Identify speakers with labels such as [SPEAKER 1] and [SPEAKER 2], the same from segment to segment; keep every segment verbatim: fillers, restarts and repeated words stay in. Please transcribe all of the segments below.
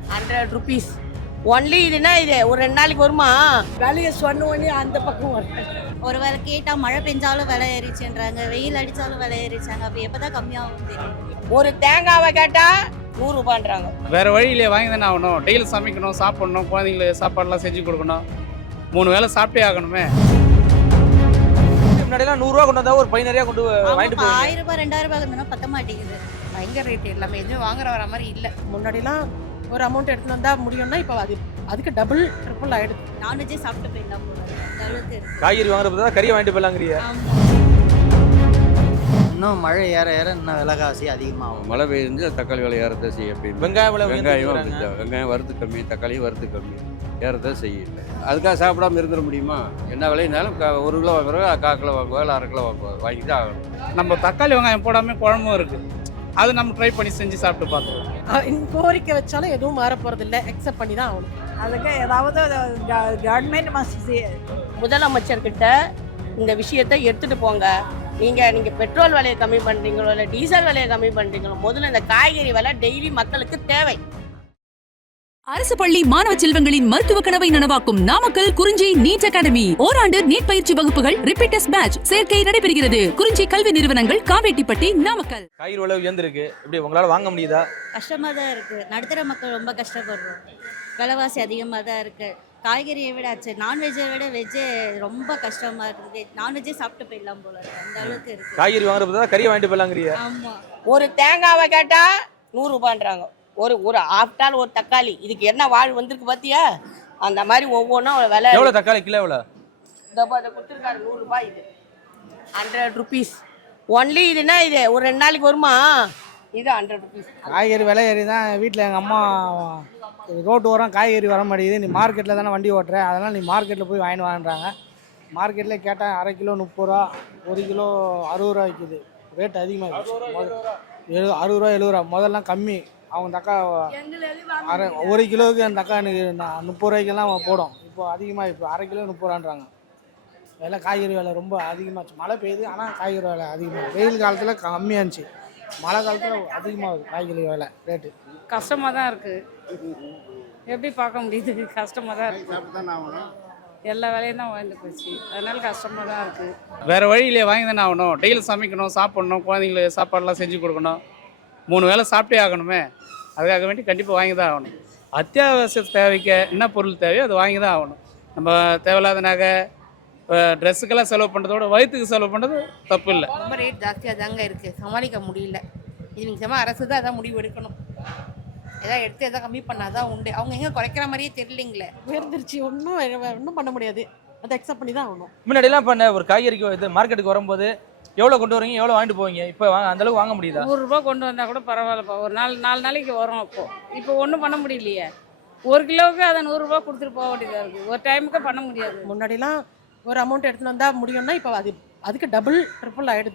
[SPEAKER 1] Hundred rupees only. இதுனா இது ஒரு ரெண்டு நாளைக்கு வருமா? விலையை சொன்ன உடனே அந்த பக்கம் வரும்.
[SPEAKER 2] ஒரு வேளை கேட்டால் மழை பெஞ்சாலும் விலை ஏறிச்சுன்றாங்க, வெயில் அடித்தாலும் விலை ஏறிச்சாங்க. அப்போ எப்போ தான் கம்மியாகும் தெரியும்.
[SPEAKER 1] ஒரு தேங்காவை கேட்டால் நூறுரூபான்றாங்க.
[SPEAKER 3] வேறு வழியிலே வாங்கி தானே ஆகணும். டெய்லி சமைக்கணும், சாப்பிடணும், குழந்தைங்களுக்கு சாப்பாடுலாம் செஞ்சு கொடுக்கணும். மூணு வேளை சாப்பிட்டே ஆகணுமே.
[SPEAKER 4] முன்னாடிலாம் நூறுரூவா கொண்டு வந்தால் ஒரு பை நிறையா கொண்டு வாங்கிட்டு போய்
[SPEAKER 2] ஆயிரம் ரூபாய் ரெண்டாயிரம் ரூபாய் இருந்தால் பத்த மாட்டேங்குது.
[SPEAKER 5] பயங்கர ரேட் எல்லாமே எதுவும் வாங்குற வர மாதிரி இல்லை.
[SPEAKER 6] முன்னாடிலாம் ஒரு அமௌண்ட் எடுத்துன்னு வந்தால் முடியும்னா இப்போ அது அதுக்கு டபுள் ட்ரிபிள் ஆகிடுது.
[SPEAKER 2] நான்வெஜ்ஜே சாப்பிட்டு போயிடலாம் போல அந்த அளவுக்கு இருக்கு.
[SPEAKER 4] காய்கறி வாங்குறப்ப தான் கறியை வாங்கிட்டு போயிடலாங்கிறியா?
[SPEAKER 7] இன்னும் மழை ஏற ஏற இன்னும் விலைவாசி அதிகமாகும்.
[SPEAKER 8] மழை பெய்யுது, தக்காளி விலை ஏறதான் செய்யும். எப்பயும்
[SPEAKER 4] வெங்காய விலை
[SPEAKER 8] வெங்காயம் அப்படிதான். வெங்காயம் வரது கம்மி, தக்காளியும் வரது கம்மி, ஏறதான் செய்யும். அதுக்காக சாப்பிடாம இருந்துட முடியுமா? என்ன விலைனாலும் ஒரு கிலோ வாங்குறவங்க கால் கிலோ வாங்குவாங்க, இல்லை அரை கிலோ வாங்குவாங்க, வாங்கி தான் ஆகணும்.
[SPEAKER 3] நம்ம தக்காளி வெங்காயம் போடாமல் குழம்பும் இருக்குது. அது நம்ம ட்ரை பண்ணி செஞ்சு சாப்பிட்டு பார்த்துருவோம்.
[SPEAKER 6] கோரிக்கை வச்சாலும் எதுவும் மாற போகிறது இல்லை, எக்ஸப்ட் பண்ணி தான் ஆகணும்.
[SPEAKER 5] அதுக்கு ஏதாவது கவர்மெண்ட் மஸ்ட்
[SPEAKER 1] முதலமைச்சர்கிட்ட இந்த விஷயத்தை எடுத்துட்டு போங்க. நீங்க நீங்க பெட்ரோல் விலையை கம்மி பண்றீங்களோ இல்லை டீசல் விலையை கம்மி பண்றீங்களோ, முதல்ல இந்த காய்கறி விலை டெய்லி மக்களுக்கு தேவை.
[SPEAKER 9] அரசு பள்ளி மாணவ செல்வங்களின் மருத்துவ கனவை நனவாக்கும் நாமக்கல் குறிஞ்சி நீட் அகாடமி ஓராண்டு நீட் பயிற்சி வகுப்புகள் ரிப்பீட்டர்ஸ் பேட்ச் சேர்க்கை நடைபெறுகிறது. குறிஞ்சி கல்வி நிறுவனங்கள், காவேட்டிப்பட்டி, நாமக்கல்.
[SPEAKER 4] காய்கறி விலை உயர்ந்திருக்கு, இப்படி உங்களால் வாங்க முடியுதா?
[SPEAKER 2] கஷ்டமாக தான் இருக்குது. நடுத்தர மக்கள் ரொம்ப கஷ்டப்படுறோம். விலைவாசி அதிகமாக தான் இருக்குது. காய்கறியை விட ஆச்சு, நான்வெஜ்ஜை விட வெஜ்ஜே ரொம்ப கஷ்டமாக இருக்குது. நான்வெஜ்ஜே சாப்பிட்டு போயிடலாம் போல இருக்கு அந்த அளவுக்கு இருக்குது.
[SPEAKER 4] காய்கறி வாங்குறப்ப தான் கறியை வாங்கிட்டு போயிடலாங்கிறியா?
[SPEAKER 2] ஆமாம்.
[SPEAKER 1] ஒரு தேங்காவை கேட்டா நூறுரூபான்றாங்க. ஒரு ஒரு ஆஃப்டால் ஒரு தக்காளி, இதுக்கு என்ன வாழ் வந்திருக்கு பார்த்தியா? அந்த மாதிரி ஒவ்வொன்றும் விலை.
[SPEAKER 4] எவ்வளோ தக்காளி கிலோ எவ்வளோ?
[SPEAKER 1] இந்த கொடுத்துருக்காரு நூறுரூபாய். இது ஹண்ட்ரட் ருபீஸ் ஒன்லி. இதுனா இது ஒரு ரெண்டு நாளைக்கு வருமா? இது ஹண்ட்ரட் ருபீஸ்.
[SPEAKER 10] காய்கறி விலை ஏறி தான் வீட்டில் எங்கள் அம்மா ரோட்டு ஓரம் காய்கறி வர மாட்டேங்குது, நீ மார்க்கெட்டில் தானே வண்டி ஓட்டுற, அதனால் நீ மார்க்கெட்டில் போய் வாங்கிட்டு வாங்குறாங்க. மார்க்கெட்டில் கேட்டால் அரை கிலோ முப்பது ரூபா, ஒரு கிலோ அறுபது ரூபா விற்கிது. ரேட் அதிகமாக எழு அறுபது ரூபா எழுபது ரூபா. முதல்லாம் கம்மி. அவங்க தக்கா அரை ஒரு கிலோவுக்கு அந்த தக்கா எனக்கு முப்பது ரூபாய்க்கெல்லாம் போடும். இப்போ அதிகமாக, இப்போ அரை கிலோ முப்பது ரூபான்றாங்க. விலை காய்கறி விலை ரொம்ப அதிகமாச்சு. மழை பெய்யுது, ஆனால் காய்கறி விலை அதிகமாக. வெயில் காலத்தில் கம்மியாக இருந்துச்சு, மழை காலத்தில் அதிகமாகுது காய்கறி விலை ரேட்டு.
[SPEAKER 5] கஷ்டமாக தான் இருக்குது. எப்படி பார்க்க முடியுது? கஷ்டமாக தான் இருக்குது. எல்லா வேலையும் தான் வாழ்ந்து போச்சு, அதனால கஷ்டமாக தான் இருக்குது.
[SPEAKER 3] வேறு வழியிலே வாங்கி தானே ஆகணும். டெய்லி சமைக்கணும், சாப்பிடணும், குழந்தைங்களுக்கு சாப்பாடுலாம் செஞ்சு கொடுக்கணும். மூணு வேளை சாப்பிட்டே ஆகணுமே. அதுக்காக வேண்டி கண்டிப்பாக வாங்கி தான் ஆகணும். அத்தியாவசிய தேவைக்கு என்ன பொருள் தேவையோ அது வாங்கி தான் ஆகணும். நம்ம தேவையில்லாத நகை ட்ரெஸ்ஸுக்கெல்லாம் செலவு பண்ணுறதோட வயிற்றுக்கு செலவு பண்ணுறது தப்பு இல்லை.
[SPEAKER 5] ரொம்ப ரேட் ஜாஸ்தியாக தாங்க இருக்குது, சமாளிக்க முடியல. இது நிச்சயமாக அரசு தான் அதான் முடிவு எடுக்கணும். எதாவது எடுத்து எதாவது கம்மி பண்ணாதான் உண்டு. அவங்க எங்கே குறைக்கிற மாதிரியே தெரியலிங்களே.
[SPEAKER 6] உயர்ந்துருச்சு, ஒன்றும் ஒன்றும் பண்ண முடியாது, அதை அக்செப்ட் பண்ணி தான் ஆகணும்.
[SPEAKER 4] முன்னாடிலாம் பண்ண ஒரு காய்கறிக்கு இது மார்க்கெட்டுக்கு வரும்போது எவ்வளோ கொண்டு வரீங்க, எவ்வளோ வாங்கிட்டு போவீங்க? இப்போ வாங்க அந்தளவுக்கு வாங்க முடியுதா?
[SPEAKER 5] நூறுரூபா கொண்டு வந்தால் கூட பரவாயில்லப்பா, ஒரு நாலு நாலு நாளைக்கு வரும். அப்போது இப்போ ஒன்றும் பண்ண முடியலையே. ஒரு கிலோவுக்கு அதை நூறுரூவா கொடுத்துட்டு போக வேண்டியதாக இருக்குது. ஒரு டைமுக்கு பண்ண முடியாது.
[SPEAKER 6] முன்னாடிலாம் ஒரு அமௌண்ட் எடுத்துன்னு வந்தால் முடியும்னா இப்போ அது அதுக்கு டபுள் ட்ரிபிள் ஆகிடுது.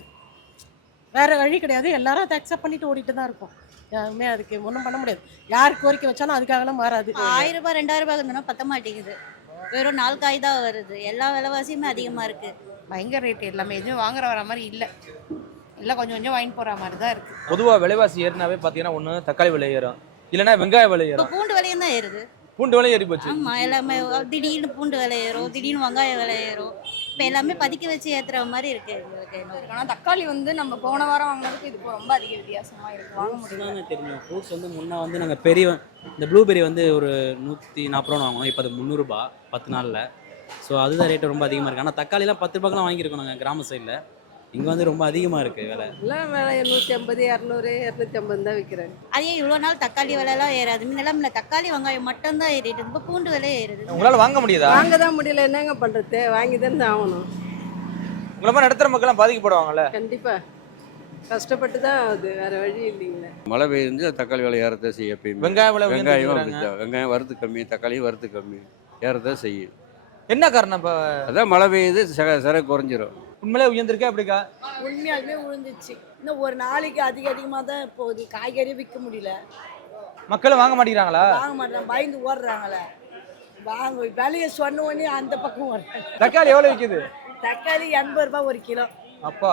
[SPEAKER 6] வேறு வழி கிடையாது, எல்லாரும் அதை அக்செப்ட் பண்ணிட்டு ஓடிட்டு தான் இருக்கும். யாருமே அதுக்கு ஒன்றும் பண்ண முடியாது. யார் கோரிக்கை வச்சாலும் அதுக்காகலாம் மாறாது.
[SPEAKER 2] ஆயிரம் ரூபாய் ரெண்டாயிரம் ரூபாய் இருந்தோன்னா பத்த மாட்டேங்குது. வெறும் நாலு காய் தான் வருது. எல்லா விலைவாசியுமே அதிகமாக இருக்குது.
[SPEAKER 5] பயங்கர ரேட் எல்லாமே எதுவும் வாங்குற வர மாதிரி இல்லை. எல்லாம் கொஞ்சம் கொஞ்சம் வாங்கி போகிற மாதிரி தான் இருக்குது.
[SPEAKER 4] பொதுவாக விலைவாசி ஏறினாவே பார்த்தீங்கன்னா ஒன்று தக்காளி விலை ஏறும், இல்லைன்னா வெங்காய விலை
[SPEAKER 2] இப்போ
[SPEAKER 4] ஏறும்.
[SPEAKER 2] பூண்டு விலையும் தான் ஏறுது.
[SPEAKER 4] பூண்டு விலை ஏறி போச்சு.
[SPEAKER 2] ஆமாம், எல்லாமே திடீர்னு பூண்டு விலை ஏறும், திடீர்னு வெங்காய விலை ஏறும். இப்போ எல்லாமே பதுக்கி வச்சு ஏற்றுற மாதிரி இருக்குது எங்களுக்கு.
[SPEAKER 5] ஆனால் தக்காளி வந்து நம்ம போன வாரம் வாங்கினதுக்கு இது ரொம்ப அதிக வித்தியாசமாக இருக்குது. வாங்க முடியல.
[SPEAKER 7] தெரியும் ஃப்ரூட்ஸ் வந்து முன்னே வந்து நாங்கள் பெரிய இந்த ப்ளூபெரி வந்து ஒரு நூற்றி நாற்பது ரூபா வாங்கினோம். இப்போ அது முந்நூறுரூபா பத்து நாளில். ஸோ அதுதான் ரேட்டு ரொம்ப அதிகமாக இருக்குது. ஆனால் தக்காளிலாம் பத்து ரூபாய்க்குலாம் வாங்கியிருக்கோம் நாங்கள் கிராம சைடில். இங்கே வந்து ரொம்ப அதிகமாக இருக்குது விலை.
[SPEAKER 5] எல்லாம் விலை நூற்றி ஐம்பது இரநூறு இரநூத்தி ஐம்பது தான் விற்கிறாங்க.
[SPEAKER 2] அதே இவ்வளோ நாள் தக்காளி விலைலாம் ஏறாது. முன்னெல்லாம் இல்லை, தக்காளி வெங்காயம் மட்டும்தான் ஏறிட்டு, இப்போ பூண்டு விலை ஏறுது.
[SPEAKER 4] உங்களால் வாங்க முடியுதா?
[SPEAKER 5] வாங்க தான் முடியல, என்னங்க பண்ணுறது? வாங்கி தான் ஆகணும்.
[SPEAKER 4] உங்களை மாதிரி நடுத்தர மக்கள்லாம் பாதிக்கப்படுவாங்கல்ல?
[SPEAKER 5] கண்டிப்பாக கஷ்டப்பட்டு தான் அது, வேறு வழி இல்லைங்களே.
[SPEAKER 8] மழை பெய்யுது, தக்காளி விலை ஏறதான் செய்யும். எப்பயும்
[SPEAKER 4] வெங்காய விலை
[SPEAKER 8] வெங்காயம்
[SPEAKER 4] உயர்ந்திருக்காங்க.
[SPEAKER 8] அப்படிதான். வெங்காயம் வரது கம்மி, தக்காளியும் வரது கம்மி, ஏறதான் செய்யும்.
[SPEAKER 4] என்ன காரணம்? இப்போ
[SPEAKER 8] அதான் மழை பெய்யுது, சிற குறைஞ்சிரும்.
[SPEAKER 4] உண்மையிலே உயர்ந்திருக்கா எப்படிக்கா?
[SPEAKER 1] உண்மையாலுமே விழுந்துச்சு. இன்னும் ஒரு நாளைக்கு அதிக அதிகமாக தான் போகுது. காய்கறி விற்க முடியல,
[SPEAKER 4] மக்களும் வாங்க மாட்டேங்கிறாங்களா?
[SPEAKER 1] வாங்க மாட்டாங்க, பயந்து ஓடுறாங்களே. வாங்க விலையை சொன்ன உடனே அந்த பக்கம் வர்றாங்க.
[SPEAKER 4] தக்காளி எவ்வளோ விற்கிது?
[SPEAKER 1] தக்காளி எண்பது ரூபாய் ஒரு கிலோ.
[SPEAKER 4] அப்பா,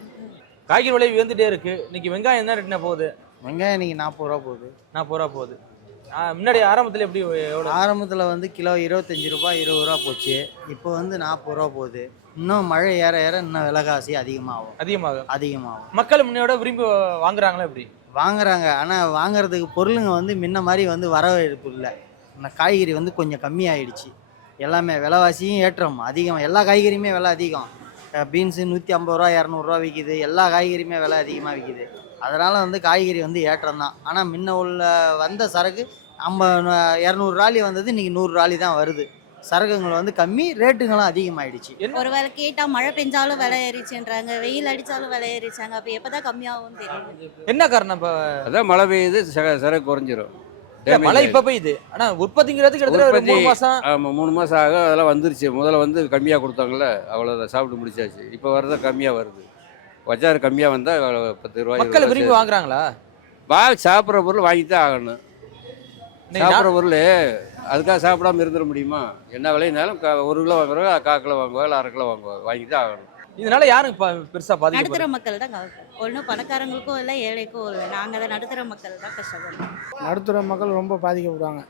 [SPEAKER 4] காய்கறி விலை உயர்ந்துட்டே இருக்கு. இன்னைக்கு வெங்காயம் என்ன ரேட்னா போகுது?
[SPEAKER 10] வெங்காயம் இன்னைக்கு நாற்பது ரூபா போகுது.
[SPEAKER 4] நாற்பது ரூபா போகுது. ஆ, முன்னாடி ஆரம்பத்துல எப்படி எவ்வளவு
[SPEAKER 11] ஆரம்பத்தில் வந்து கிலோ இருபத்தஞ்சி ரூபாய் இருபது ரூபா போச்சு. இப்போ வந்து நாற்பது ரூபா போகுது. இன்னும் மழை ஏற ஏற இன்னும் விலைவாசி அதிகமாகும்
[SPEAKER 4] அதிகமாகும்?
[SPEAKER 11] அதிகமாகும்.
[SPEAKER 4] மக்கள் முன்னையோட விரும்பி வாங்குறாங்களா எப்படி?
[SPEAKER 11] வாங்குறாங்க, ஆனால் வாங்குறதுக்கு பொருளுங்க வந்து முன்ன மாதிரி வந்து வரவேற்பு இல்லை. இந்த காய்கறி வந்து கொஞ்சம் கம்மியாயிடுச்சு. எல்லாமே விலைவாசியும் ஏற்றம் அதிகம். எல்லா காய்கறியுமே விலை அதிகம். பீன்ஸு நூற்றி ஐம்பது ரூபா இரநூறுவா விற்கிது. எல்லா காய்கறியுமே விலை அதிகமாக விற்கிது. அதனால் வந்து காய்கறி வந்து ஏற்றம் தான். ஆனால் முன்ன உள்ள வந்த சரக்கு ஐம்ப இரநூறு ராலி வந்தது, இன்றைக்கி நூறு ராலி தான் வருது. சரக்குங்கள் வந்து கம்மி, ரேட்டுங்களும் அதிகமாகிடுச்சு.
[SPEAKER 2] ஒரு வேளை கேட்டால் மழை பெஞ்சாலும் விலை ஏறிச்சுன்றாங்க, வெயில் அடித்தாலும் விலை ஏறிச்சாங்க. அப்போ எப்போ தான் கம்மியாகும் தெரியும்.
[SPEAKER 4] என்ன காரணம்? இப்போ
[SPEAKER 8] அதான் மழை பெய்யுது, ச- சரக்கு குறைஞ்சிரும்.
[SPEAKER 4] மழை இப்ப பெய்யுது, ஆனா உற்பத்திங்கிறது கிட்டத்தட்ட ஒரு
[SPEAKER 8] உற்பத்தி
[SPEAKER 4] மூணு மாசம்
[SPEAKER 8] ஆமாம், மூணு மாதம் ஆக அதெல்லாம் வந்துருச்சு. முதல்ல வந்து கம்மியாக கொடுத்தாங்கல்ல, அவ்வளோதான் சாப்பிட்டு முடிச்சாச்சு. இப்போ வரத கம்மியாக வருது. பஜார் கம்மியாக வந்தால் பத்து ரூபாய்
[SPEAKER 4] மக்கள் விரும்பி வாங்குறாங்களா?
[SPEAKER 8] வா சாப்பிட்ற பொருள் வாங்கி தான் ஆகணும்.
[SPEAKER 4] இன்னைக்கு
[SPEAKER 8] சாப்பிட்ற பொருள் அதுக்காக சாப்பிடாம இருந்துட முடியுமா? என்ன விலைனாலும் க ஒரு கிலோ வாங்குறவங்க கால் கிலோ வாங்குவாங்க, இல்லை அரை கிலோ வாங்குவாங்க, வாங்கி தான் ஆகணும்.
[SPEAKER 4] இதனால யாரும் இப்ப பெருசா
[SPEAKER 2] நடுத்தர
[SPEAKER 4] பாதிக்கப்படுது?
[SPEAKER 2] மக்கள் தான் ஒன்றும் பணக்காரங்களுக்கும் இல்லை, ஏழைக்கும் இல்லை. நாங்கள் தான் நடுத்தர மக்கள் தான் கஷ்டப்படுறோம்.
[SPEAKER 10] நடுத்தர மக்கள் ரொம்ப பாதிக்கப்படுவாங்க.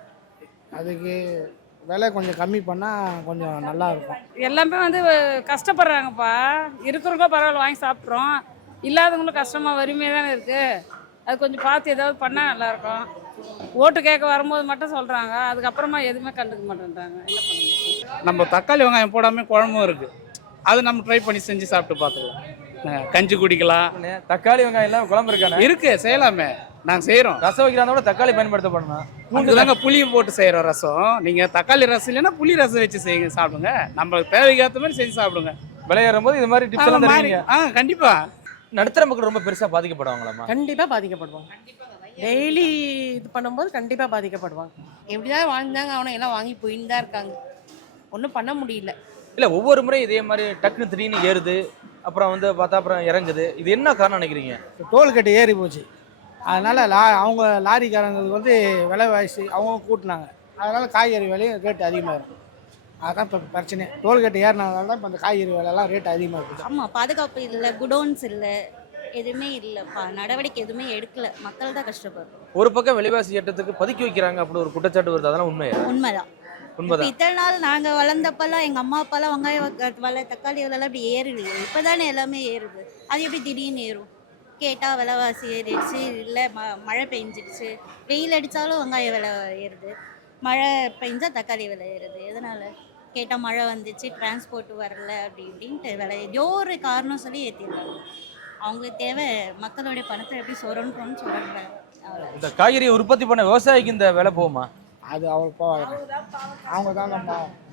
[SPEAKER 10] அதுக்கு விலை கொஞ்சம் கம்மி பண்ணால் கொஞ்சம் நல்லா இருக்கும்.
[SPEAKER 12] எல்லாமே வந்து கஷ்டப்படுறாங்கப்பா. இருக்கிறவங்க பரவாயில்ல வாங்கி சாப்பிட்றோம், இல்லாதவங்களும் கஷ்டமாக வறுமையாக தானே இருக்குது. அது கொஞ்சம் பார்த்து ஏதாவது பண்ணால் நல்லாயிருக்கும். ஓட்டு கேட்க வரும்போது மட்டும் சொல்கிறாங்க, அதுக்கப்புறமா எதுவுமே கண்டுக்க மாட்டேன்றாங்க. என்ன பண்ணுறது?
[SPEAKER 3] நம்ம தக்காளி வெங்காயம் போடாமல் குழம்பும் இருக்குது, அது நம்ம ட்ரை பண்ணி செஞ்சு சாப்பிட்டு பார்த்துக்கலாம். அஹ் கஞ்சி குடிக்கலாம்.
[SPEAKER 4] தக்காளி வெங்காயம் எல்லாம் குழம்பு இருக்கானே
[SPEAKER 3] இருக்கு, செய்யலாமே. நாங்கள் செய்கிறோம்.
[SPEAKER 4] ரசம் வைக்கிறதா கூட தக்காளி பயன்படுத்தப்படணும்.
[SPEAKER 3] பூண்டு தாங்க புளி போட்டு செய்கிற ரசம். நீங்கள் தக்காளி ரசம் இல்லைன்னா புளி ரசம் வச்சு செய்யுங்க, சாப்பிடுங்க. நம்ம தேவைக்கேற்ற மாதிரி செஞ்சு சாப்பிடுங்க.
[SPEAKER 4] விளையாடும் போது இது மாதிரி டிப்ஸ் எல்லாம் தருவீங்க.
[SPEAKER 3] ஆ கண்டிப்பா.
[SPEAKER 4] நடுத்தர மக்கள் ரொம்ப பெருசா பாதிக்கப்படுவாங்களாமா?
[SPEAKER 6] கண்டிப்பாக பாதிக்கப்படுவாங்க. டெய்லி இது பண்ணும்போது கண்டிப்பாக பாதிக்கப்படுவாங்க.
[SPEAKER 5] எப்படிதான் வாழ்ந்தாங்க அவனை எல்லாம் வாங்கி போயின்னு தான் இருக்காங்க. ஒன்றும் பண்ண முடியல.
[SPEAKER 4] இல்ல ஒவ்வொரு முறை இதே மாதிரி டக்குன்னு திடீர்னு ஏறுது, அப்புறம் வந்து பார்த்தா அப்புறம் இறங்குது. இது என்ன காரணம் நினைக்கிறீங்க?
[SPEAKER 10] டோல்கேட்டு ஏறி போச்சு, அதனால் லா அவங்க லாரிக்காரங்களுக்கு வந்து விலைவாசி அவங்க கூட்டினாங்க. அதனால் காய்கறி விலையும் ரேட்டு அதிகமாகிடும். அதுதான் இப்போ பிரச்சனை. டோல்கேட்டு ஏறினதுனால தான் இப்போ அந்த காய்கறி விலைலாம் ரேட்டு அதிகமாக இருக்குது.
[SPEAKER 2] ஆமாம், பாதுகாப்பு இல்லை, குடோன்ஸ் இல்லை, எதுவுமே இல்லைப்பா. நடவடிக்கை எதுவுமே எடுக்கல. மக்கள் தான் கஷ்டப்படுறோம்.
[SPEAKER 4] ஒரு பக்கம் விலைவாசி ஏற்றத்துக்கு பதுக்கி வைக்கிறாங்க அப்படி ஒரு குற்றச்சாட்டு வருது, அதெல்லாம் உண்மையா?
[SPEAKER 2] உண்மைதான்.
[SPEAKER 4] உண்மைதான்.
[SPEAKER 2] இத்தனை நாள் நாங்கள் வளர்ந்தப்பெல்லாம் எங்கள் அம்மா அப்பாலாம் வெங்காய விலை, தக்காளி விலைலாம் இப்படி ஏறலையே. இப்போ தானே எல்லாமே ஏறுது. அது எப்படி திடீர்னு ஏறும்? கேட்டால் விலைவாசி ஏறிடுச்சு, இல்லை ம மழை பெஞ்சிடுச்சு. வெயில் அடித்தாலும் வெங்காய விலை ஏறுது, மழை பெஞ்சால் தக்காளி விலை ஏறுது. எதனால்? கேட்டால் மழை வந்துச்சு, டிரான்ஸ்போர்ட் வரல, அப்படி இப்படின்ட்டு விலை ஏதோ ஒரு காரணம் சொல்லி ஏற்றிடுறாங்க. அவங்களுக்கு தேவை மக்களுடைய பணத்தை எப்படி சொரணும்னு சொல்கிறாங்க.
[SPEAKER 4] இந்த காய்கறியை உற்பத்தி பண்ண விவசாயிக்கு இந்த விலை போகுமா?
[SPEAKER 10] அது அவங்களுக்கு போகாது. அவங்க தான் நம்ம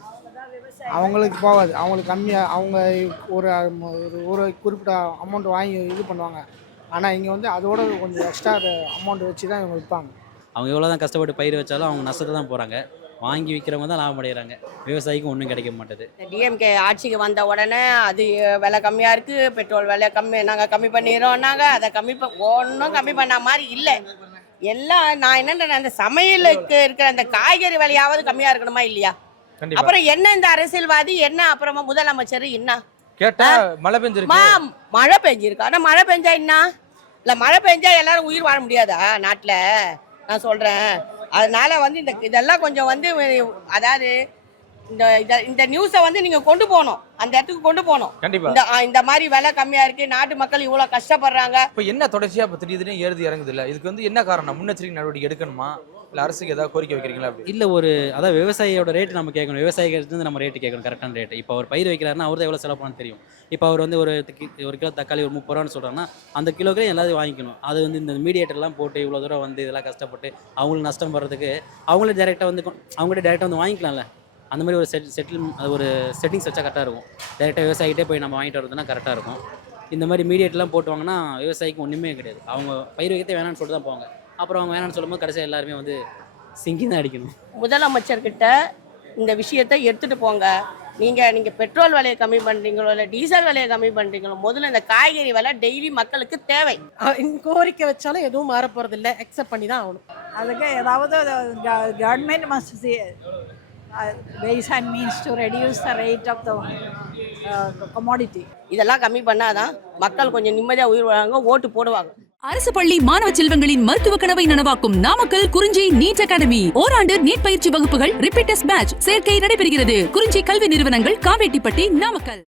[SPEAKER 10] அவங்களுக்கு போகாது. அவங்களுக்கு கம்மியாக அவங்க ஒரு ஒரு ஒரு குறிப்பிட்ட அமௌண்ட் வாங்கி இது பண்ணுவாங்க. ஆனால் இங்கே வந்து அதோட கொஞ்சம் எக்ஸ்ட்ரா அமௌண்ட் வச்சு தான் இவங்க விற்பாங்க.
[SPEAKER 7] அவங்க எவ்வளோ தான் கஷ்டப்பட்டு பயிர் வச்சாலும் அவங்க நஷ்டத்தை தான் போகிறாங்க. வாங்கி விற்கிறவங்க தான் லாபம் அடைகிறாங்க. விவசாயிக்கும் ஒன்றும் கிடைக்க மாட்டேது.
[SPEAKER 1] டிஎம்கே ஆட்சிக்கு வந்த உடனே அது விலை கம்மியாக இருக்குது, பெட்ரோல் விலை கம்மி, நாங்கள் கம்மி பண்ணிடுறோம்னாங்க. அதை கம்மி ப ஒன்றும் கம்மி பண்ண மாதிரி இல்லை. எல்லாம் நான் என்னென்ன அந்த சமையலுக்கு இருக்கிற அந்த காய்கறி விலையாவது கம்மியாக இருக்கணுமா இல்லையா?
[SPEAKER 4] கண்டிப்பா.
[SPEAKER 1] அப்புறம் என்ன இந்த அரசியல்வாதி என்ன, அப்புறமா முதலமைச்சர் என்ன
[SPEAKER 4] கேட்டா மழை பெஞ்சிருக்கு,
[SPEAKER 1] மா மழை பெஞ்சிருக்கு. ஆனால் மழை பெஞ்சா என்ன? இல்லை மழை பெஞ்சா எல்லாரும் உயிர் வாழ முடியாதா நாட்டில்? நான் சொல்கிறேன். அதனால வந்து இந்த இதெல்லாம் கொஞ்சம் வந்து அதாவது இந்த இத இந்த நியூஸை வந்து நீங்கள் கொண்டு போகணும், அந்த இடத்துக்கு கொண்டு போகணும்.
[SPEAKER 4] கண்டிப்பா.
[SPEAKER 1] இந்த ஆ, இந்த மாதிரி விலை கம்மியாக இருக்குது, நாட்டு மக்கள் இவ்வளோ கஷ்டப்படுறாங்க.
[SPEAKER 4] இப்போ என்ன தொடர்ச்சியா இப்போ திடீர்னு ஏறுது இறங்குது இல்லை, இதுக்கு வந்து என்ன காரணம்? முன்னெச்சரிக்கை நடவடிக்கை எடுக்கணுமா, இல்லை அரசுக்கு ஏதாவது கோரிக்கை வைக்கிறீங்களா? அப்படி
[SPEAKER 7] இல்லை ஒரு அதாவது விவசாயியோட ரேட்டு நம்ம கேட்கணும். விவசாயிகிட்ட நம்ம ரேட்டு கேட்கணும், கரெக்டான ரேட்டு. இப்போ அவர் பயிர் வைக்கிறாருன்னா அவர் தான் எவ்வளோ செலவு பண்ணணும்னு தெரியும். இப்போ அவர் வந்து ஒரு கி- ஒரு கிலோ தக்காளி ஒரு முப்பது ரூபான்னு சொல்கிறாங்கன்னா அந்த கிலோக்கே எல்லாத்தையும் வாங்கிக்கணும். அது வந்து இந்த மீடியேட்டர்லாம் போட்டு இவ்வளோ தூரம் வந்து இதெல்லாம் கஷ்டப்பட்டு அவங்களுக்கு நஷ்டம் வர்றதுக்கு அவங்களே டேரெக்டாக வந்து கொ- அவங்கள்ட்ட டேரெக்டாக வந்து வாங்கிக்கலாம்ல. அந்த மாதிரி ஒரு செட் செட்டில் அது ஒரு செட்டிங்ஸ் வச்சா கரெக்டாக இருக்கும். டேரெக்டாக விவசாயிகிட்டே போய் நம்ம வாங்கிட்டு வரதுன்னா கரெக்டாக இருக்கும். இந்த மாதிரி மீடியேட்லாம் போட்டு வாங்கினா விவசாயிக்கு ஒன்றுமே கிடையாது. அவங்க பயிர் வைக்கத்தே வேணான்னு சொல்லிட்டு தான் போவாங்க. அப்புறம் அவங்க வேணான்னு சொல்லும்போது கடைசியாக எல்லாருமே வந்து சிங்கி தான் அடிக்கணும்.
[SPEAKER 1] முதலமைச்சர்கிட்ட இந்த விஷயத்தை எடுத்துகிட்டு போங்க. நீங்கள் நீங்கள் பெட்ரோல் விலையை கம்மி பண்ணுறீங்களோ இல்லை டீசல் விலையை கம்மி பண்ணுறீங்களோ, முதல்ல இந்த காய்கறி விலை டெய்லி மக்களுக்கு தேவை.
[SPEAKER 6] கோரிக்கை வச்சாலும் எதுவும் மாற போகிறது இல்லை, அக்செப்ட் பண்ணி தான் ஆகணும்.
[SPEAKER 12] அதுக்கு ஏதாவது government must see ways and means to reduce the rate of the uh, commodity.
[SPEAKER 1] இதெல்லாம் கம்மி பண்ணாதான் மக்கள் கொஞ்சம் நிம்மதியாக உயிர் வாழாங்க, ஓட்டு போடுவாங்க.
[SPEAKER 9] அரசு பள்ளி மாணவ செல்வங்களின் மருத்துவ கனவை நனவாக்கும் நாமக்கல் குறிஞ்சி நீட் அகாடமி ஓராண்டு நீட் பயிற்சி வகுப்புகள் ரிப்பீட்டர்ஸ் பேட்ச் சேர்க்கை நடைபெறுகிறது. குறிஞ்சி கல்வி நிறுவனங்கள், காவேட்டிப்பட்டி, நாமக்கல்.